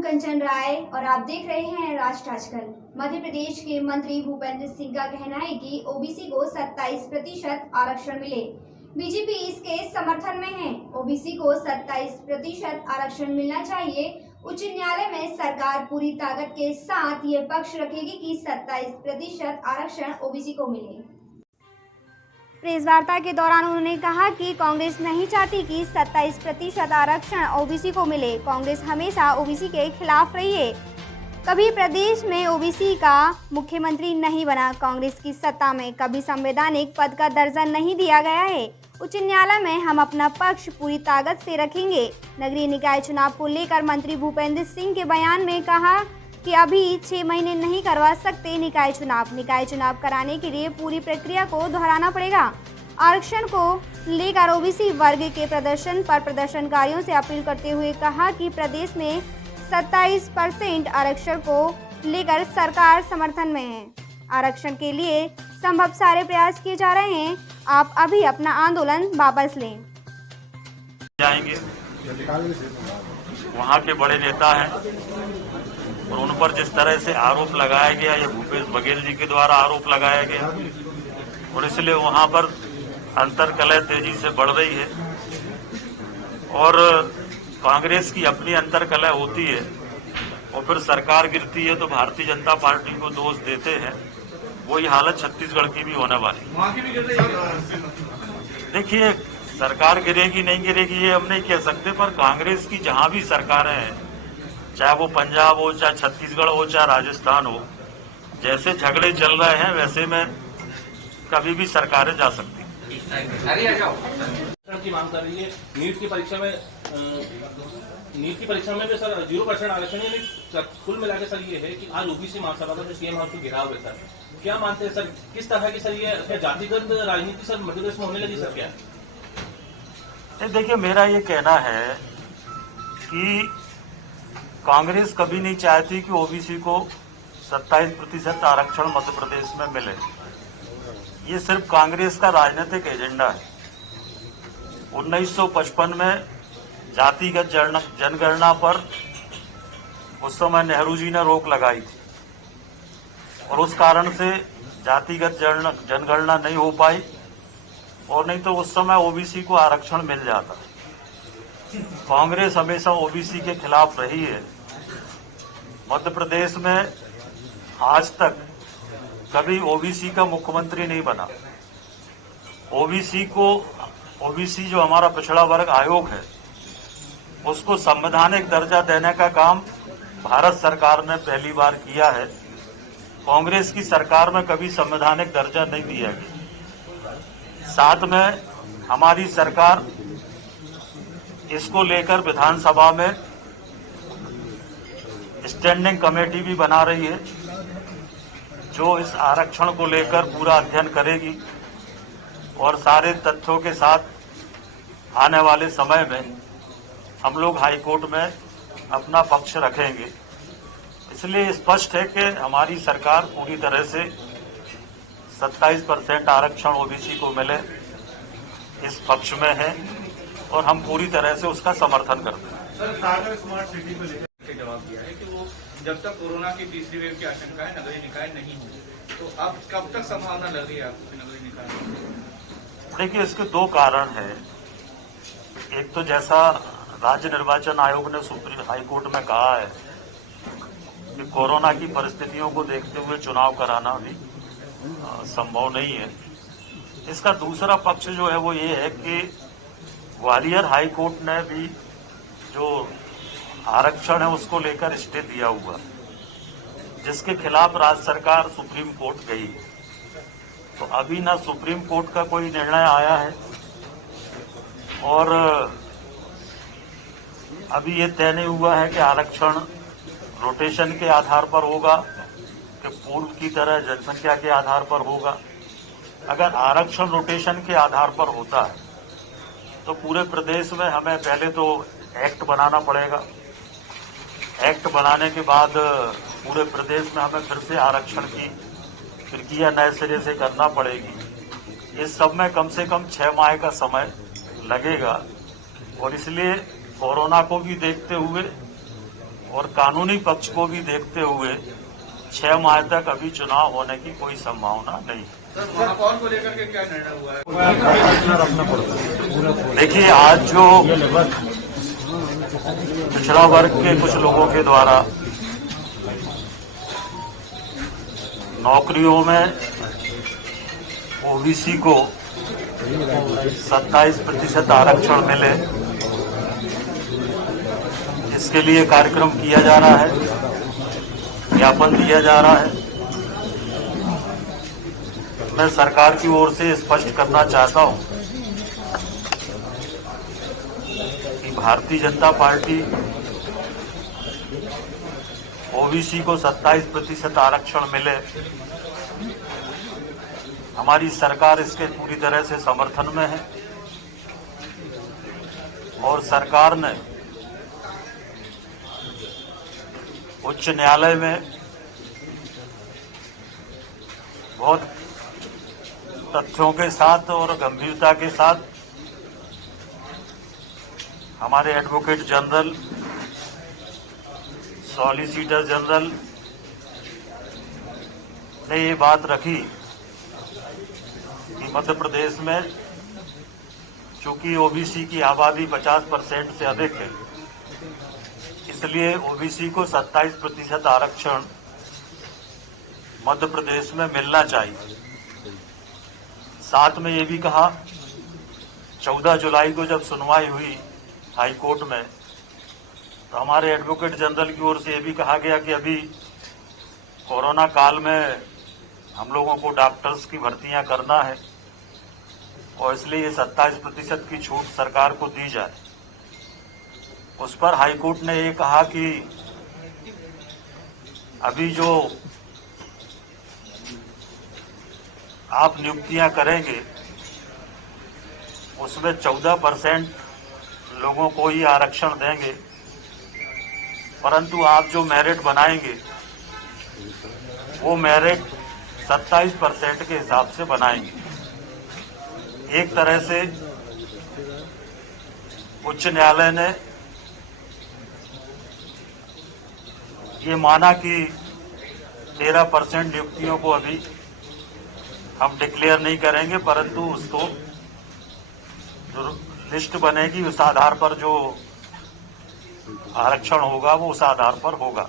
हूं कंचन राय और आप देख रहे हैं राष्ट्र आजकल। मध्य प्रदेश के मंत्री भूपेंद्र सिंह का कहना है कि ओबीसी को 27% आरक्षण मिले। बीजेपी इसके समर्थन में है। ओबीसी को 27% आरक्षण मिलना चाहिए। उच्च न्यायालय में सरकार पूरी ताकत के साथ ये पक्ष रखेगी कि 27% आरक्षण ओबीसी को मिले। प्रेस वार्ता के दौरान उन्होंने कहा कि कांग्रेस नहीं चाहती कि 27% आरक्षण ओबीसी को मिले। कांग्रेस हमेशा ओबीसी के खिलाफ रही है, कभी प्रदेश में ओबीसी का मुख्यमंत्री नहीं बना। कांग्रेस की सत्ता में कभी संवैधानिक पद का दर्जा नहीं दिया गया है। उच्च न्यायालय में हम अपना पक्ष पूरी ताकत से रखेंगे। नगरीय निकाय चुनाव को लेकर मंत्री भूपेंद्र सिंह के बयान में कहा कि अभी 6 महीने नहीं करवा सकते निकाय चुनाव कराने के लिए पूरी प्रक्रिया को दोहराना पड़ेगा। आरक्षण को लेकर ओबीसी वर्ग के प्रदर्शन पर प्रदर्शनकारियों से अपील करते हुए कहा कि प्रदेश में 27% आरक्षण को लेकर सरकार समर्थन में है। आरक्षण के लिए संभव सारे प्रयास किए जा रहे हैं। आप अभी अपना आंदोलन वापस लें। जाएंगे, वहाँ के बड़े नेता हैं और उन पर जिस तरह से आरोप लगाया गया, ये भूपेश बघेल जी के द्वारा आरोप लगाया गया और इसलिए वहाँ पर अंतर्कलह तेजी से बढ़ रही है और कांग्रेस की अपनी अंतर्कलह होती है और फिर सरकार गिरती है तो भारतीय जनता पार्टी को दोष देते हैं। वही हालत छत्तीसगढ़ की भी होने वाली। देखिए, सरकार गिरेगी नहीं गिरेगी ये हम नहीं कह सकते, पर कांग्रेस की जहां भी सरकारें हैं, चाहे वो पंजाब हो, चाहे छत्तीसगढ़ हो, चाहे राजस्थान हो, जैसे झगड़े चल रहे हैं वैसे में कभी भी सरकारें जा सकती की मांग कर रही है। नीट की परीक्षा में भी सर 0% आरक्षण, यानी कुल मिलाकर सर ये है कि आज ओबीसी महासभा का जो सीएम हाउस को घेराव है सर, क्या मानते हैं सर, किस तरह की सर ये जातिगत राजनीति सर मध्य प्रदेश में होने लगी सर? क्या देखिए, मेरा ये कहना है कि कांग्रेस कभी नहीं चाहती कि ओबीसी को 27% आरक्षण मध्य प्रदेश में मिले। ये सिर्फ कांग्रेस का राजनीतिक एजेंडा है। 1955 में जातिगत जनगणना पर उस समय नेहरू जी ने रोक लगाई थी और उस कारण से जातिगत जनगणना नहीं हो पाई और नहीं तो उस समय ओबीसी को आरक्षण मिल जाता। कांग्रेस हमेशा ओबीसी के खिलाफ रही है। मध्य प्रदेश में आज तक कभी ओबीसी का मुख्यमंत्री नहीं बना। ओबीसी जो हमारा पिछड़ा वर्ग आयोग है, उसको संवैधानिक दर्जा देने का काम भारत सरकार ने पहली बार किया है। कांग्रेस की सरकार में कभी संवैधानिक दर्जा नहीं दिया गया। साथ में हमारी सरकार इसको लेकर विधानसभा में स्टैंडिंग कमेटी भी बना रही है, जो इस आरक्षण को लेकर पूरा अध्ययन करेगी और सारे तथ्यों के साथ आने वाले समय में हम लोग हाईकोर्ट में अपना पक्ष रखेंगे। इसलिए स्पष्ट है कि हमारी सरकार पूरी तरह से 27% आरक्षण ओबीसी को मिले इस पक्ष में है और हम पूरी तरह से उसका समर्थन करते हैं। सर, सागर स्मार्ट सिटी को लेकर जवाब दिया है कि वो जब तक कोरोना की तीसरी वेव की आशंका है नगरीय निकाय नहीं हुई, तो अब कब तक संभावना लग रही है आपको नगरीय निकाय? देखिए, इसके दो कारण हैं। एक तो जैसा राज्य निर्वाचन आयोग ने सुप्रीम हाईकोर्ट में कहा है कि कोरोना की परिस्थितियों को देखते हुए चुनाव कराना भी संभव नहीं है। इसका दूसरा पक्ष जो है वो ये है कि ग्वालियर हाईकोर्ट ने भी जो आरक्षण है उसको लेकर स्टे दिया हुआ, जिसके खिलाफ राज्य सरकार सुप्रीम कोर्ट गई। तो अभी ना सुप्रीम कोर्ट का कोई निर्णय आया है और अभी ये तय नहीं हुआ है कि आरक्षण रोटेशन के आधार पर होगा कि पूर्व की तरह जनसंख्या के आधार पर होगा। अगर आरक्षण रोटेशन के आधार पर होता है तो पूरे प्रदेश में हमें पहले तो एक्ट बनाना पड़ेगा। एक्ट बनाने के बाद पूरे प्रदेश में हमें फिर से आरक्षण की प्रक्रिया नए सिरे से करना पड़ेगी। इस सब में कम से कम 6 माह का समय लगेगा और इसलिए कोरोना को भी देखते हुए और कानूनी पक्ष को भी देखते हुए 6 माह तक अभी चुनाव होने की कोई संभावना नहीं। सर महापौर को लेकर के क्या निर्णय हुआ है? देखिए, आज जो पिछड़ा वर्ग के कुछ लोगों के द्वारा नौकरियों में ओबीसी को 27% आरक्षण मिले, इसके लिए कार्यक्रम किया जा रहा है, ज्ञापन दिया जा रहा है। मैं सरकार की ओर से स्पष्ट करना चाहता हूं कि भारतीय जनता पार्टी ओबीसी को 27% आरक्षण मिले, हमारी सरकार इसके पूरी तरह से समर्थन में है और सरकार ने उच्च न्यायालय में बहुत तथ्यों के साथ और गंभीरता के साथ हमारे एडवोकेट जनरल, सॉलिसिटर जनरल ने ये बात रखी कि मध्य प्रदेश में चूंकि ओबीसी की आबादी 50% से अधिक है, इसलिए ओबीसी को 27% आरक्षण मध्य प्रदेश में मिलना चाहिए। साथ में ये भी कहा, 14 जुलाई को जब सुनवाई हुई हाई कोर्ट में, तो हमारे एडवोकेट जनरल की ओर से ये भी कहा गया कि अभी कोरोना काल में हम लोगों को डॉक्टर्स की भर्तियां करना है और इसलिए ये 27% की छूट सरकार को दी जाए। उस पर हाई कोर्ट ने ये कहा कि अभी जो आप नियुक्तियां करेंगे उसमें 14% लोगों को ही आरक्षण देंगे, परंतु आप जो मेरिट बनाएंगे वो मेरिट 27% के हिसाब से बनाएंगे। एक तरह से उच्च न्यायालय ने ये माना कि 13% नियुक्तियों को अभी हम डिक्लेयर नहीं करेंगे, परंतु उसको जो लिस्ट बनेगी उस आधार पर जो आरक्षण होगा वो उस आधार पर होगा।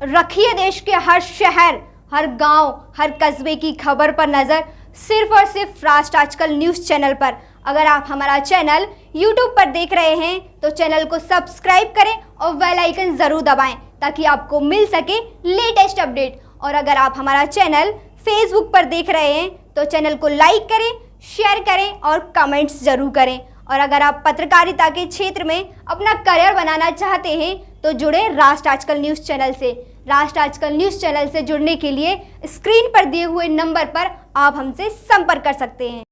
रखिए देश के हर शहर, हर गांव, हर कस्बे की खबर पर नजर, सिर्फ और सिर्फ राष्ट्र आजकल न्यूज चैनल पर। अगर आप हमारा चैनल YouTube पर देख रहे हैं तो चैनल को सब्सक्राइब करें और बेल आइकन जरूर दबाएं ताकि आपको मिल सके लेटेस्ट अपडेट। और अगर आप हमारा चैनल Facebook पर देख रहे हैं तो चैनल को लाइक करें, शेयर करें और कमेंट्स जरूर करें। और अगर आप पत्रकारिता के क्षेत्र में अपना करियर बनाना चाहते हैं तो जुड़े राष्ट्र आजकल न्यूज चैनल से। राष्ट्र आजकल न्यूज चैनल से जुड़ने के लिए स्क्रीन पर दिए हुए नंबर पर आप हमसे संपर्क कर सकते हैं।